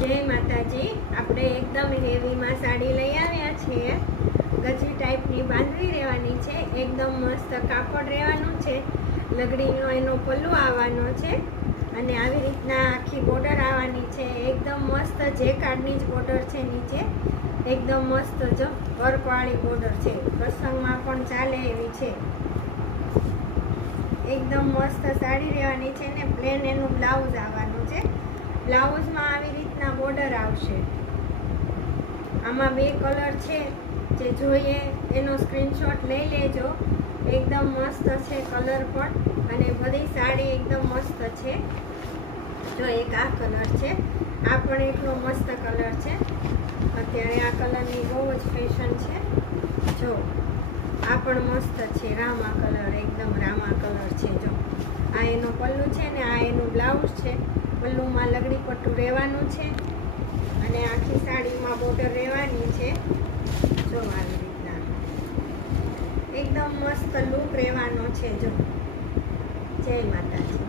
જય માતાજી। આપણે એકદમ હેવીમાં સાડી લઈ આવ્યા છીએ। ગજી ટાઈપની બાંધવી રહેવાની છે, એકદમ મસ્ત કાપડ રહેવાનું છે, લગડીનો એનો પલ્લુ આવવાનો છે અને આવી રીતના આખી બોર્ડર આવવાની છે। એકદમ મસ્ત જેકાર્ડની જ બોર્ડર છે, નીચે એકદમ મસ્ત જો વર્કવાળી બોર્ડર છે, પ્રસંગમાં પણ ચાલે એવી છે। એકદમ મસ્ત સાડી રહેવાની છે ને પ્લેન એનું બ્લાઉઝ આવવાનું છે। બ્લાઉઝમાં આવી રીતના બોર્ડર આવશે। આમાં બે કલર છે, જે જોઈએ એનો સ્ક્રીનશોટ લઈ લેજો। એકદમ મસ્ત છે કલર પણ, અને બધી સાડી એકદમ મસ્ત છે। જો એક આ કલર છે, આ પણ એટલો મસ્ત કલર છે, અત્યારે આ કલરની બહુ જ ફેશન છે। જો આ પણ મસ્ત છે, રામા કલર, એકદમ રામા કલર છે। જો આ એનો પલ્લુ છે ને આ એનું બ્લાઉઝ છે। પલ્લુમાં લગડી પટ્ટું રહેવાનું છે અને આખી સાડીમાં બોર્ડર રહેવાની છે। જો આવી રીતના એકદમ મસ્ત લુક રહેવાનો છે। જો જય માતાજી।